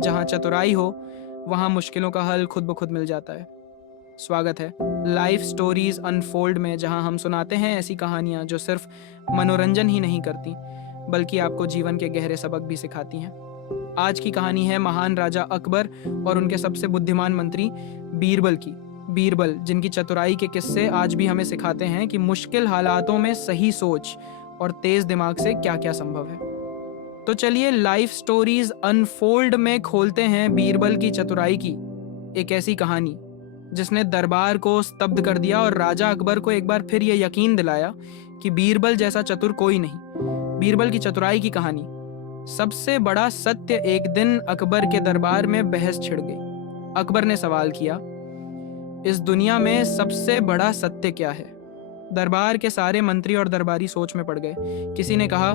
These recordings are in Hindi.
जहाँ चतुराई हो वहाँ मुश्किलों का हल खुद ब खुद मिल जाता है। स्वागत है लाइफ स्टोरीज अनफोल्ड में, जहाँ हम सुनाते हैं ऐसी कहानियाँ जो सिर्फ मनोरंजन ही नहीं करती बल्कि आपको जीवन के गहरे सबक भी सिखाती हैं। आज की कहानी है महान राजा अकबर और उनके सबसे बुद्धिमान मंत्री बीरबल की। बीरबल जिनकी चतुराई के किस्से आज भी हमें सिखाते हैं कि मुश्किल हालातों में सही सोच और तेज दिमाग से क्या क्या संभव है। तो चलिए लाइफ स्टोरीज अनफोल्ड में खोलते हैं बीरबल की चतुराई की एक ऐसी कहानी जिसने दरबार को स्तब्ध कर दिया और राजा अकबर को एक बार फिर यह यकीन दिलाया कि बीरबल जैसा चतुर कोई नहीं। बीरबल की चतुराई की कहानी। सबसे बड़ा सत्य। एक दिन अकबर के दरबार में बहस छिड़ गई। अकबर ने सवाल किया, इस दुनिया में सबसे बड़ा सत्य क्या है? दरबार के सारे मंत्री और दरबारी सोच में पड़ गए। किसी ने कहा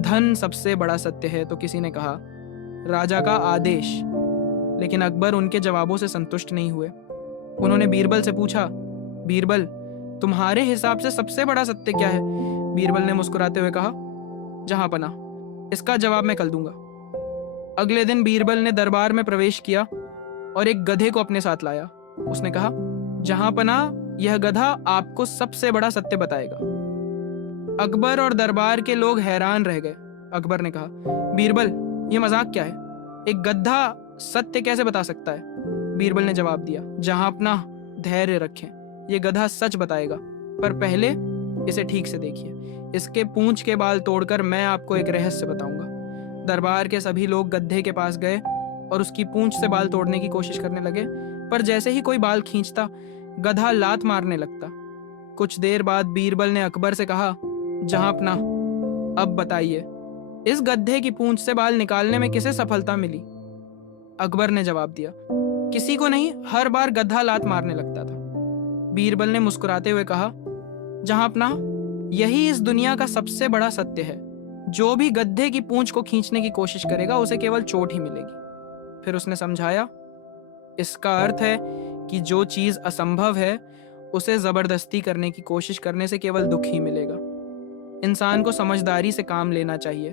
धन सबसे बड़ा सत्य है, तो किसी ने कहा राजा का आदेश। लेकिन अकबर उनके जवाबों से संतुष्ट नहीं हुए। उन्होंने बीरबल से पूछा, बीरबल तुम्हारे हिसाब से सबसे बड़ा सत्य क्या है? बीरबल ने मुस्कुराते हुए कहा, जहांपना। इसका जवाब मैं कल दूंगा। अगले दिन बीरबल ने दरबार में प्रवेश किया और एक गधे को अपने साथ लाया। उसने कहा, जहांपना यह गधा आपको सबसे बड़ा सत्य बताएगा। अकबर और दरबार के लोग हैरान रह गए। अकबर ने कहा, बीरबल ये मजाक क्या है? एक गधा सत्य कैसे बता सकता है? बीरबल ने जवाब दिया, जहांपना धैर्य रखें, ये गधा सच बताएगा, पर पहले इसे ठीक से देखिए। इसके पूंछ के बाल तोड़कर मैं आपको एक रहस्य बताऊंगा। दरबार के सभी लोग गधे के पास गए और उसकी पूंछ से बाल तोड़ने की कोशिश करने लगे, पर जैसे ही कोई बाल खींचता गधा लात मारने लगता। कुछ देर बाद बीरबल ने अकबर से कहा, जहांपना अब बताइए, इस गधे की पूंछ से बाल निकालने में किसे सफलता मिली? अकबर ने जवाब दिया, किसी को नहीं, हर बार गधा लात मारने लगता था। बीरबल ने मुस्कुराते हुए कहा, जहांपना यही इस दुनिया का सबसे बड़ा सत्य है। जो भी गधे की पूंछ को खींचने की कोशिश करेगा उसे केवल चोट ही मिलेगी। फिर उसने समझाया, इसका अर्थ है कि जो चीज असंभव है उसे जबरदस्ती करने की कोशिश करने से केवल दुख ही मिलेगा। इंसान को समझदारी से काम लेना चाहिए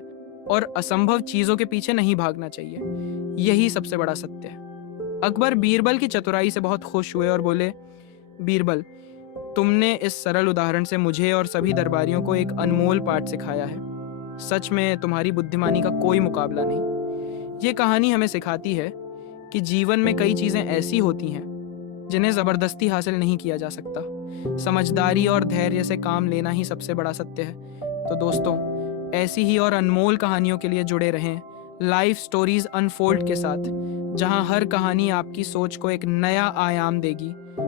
और असंभव चीजों के पीछे नहीं भागना चाहिए। यही सबसे बड़ा सत्य है। अकबर बीरबल की चतुराई से बहुत खुश हुए और बोले, बीरबल तुमने इस सरल उदाहरण से मुझे और सभी दरबारियों को एक अनमोल पाठ सिखाया है। सच में तुम्हारी बुद्धिमानी का कोई मुकाबला नहीं। ये कहानी हमें सिखाती है कि जीवन में कई चीजें ऐसी होती हैं जिन्हें जबरदस्ती हासिल नहीं किया जा सकता। समझदारी और धैर्य से काम लेना ही सबसे बड़ा सत्य है। तो दोस्तों, ऐसी ही और अनमोल कहानियों के लिए जुड़े रहें लाइफ स्टोरीज अनफोल्ड के साथ, जहां हर कहानी आपकी सोच को एक नया आयाम देगी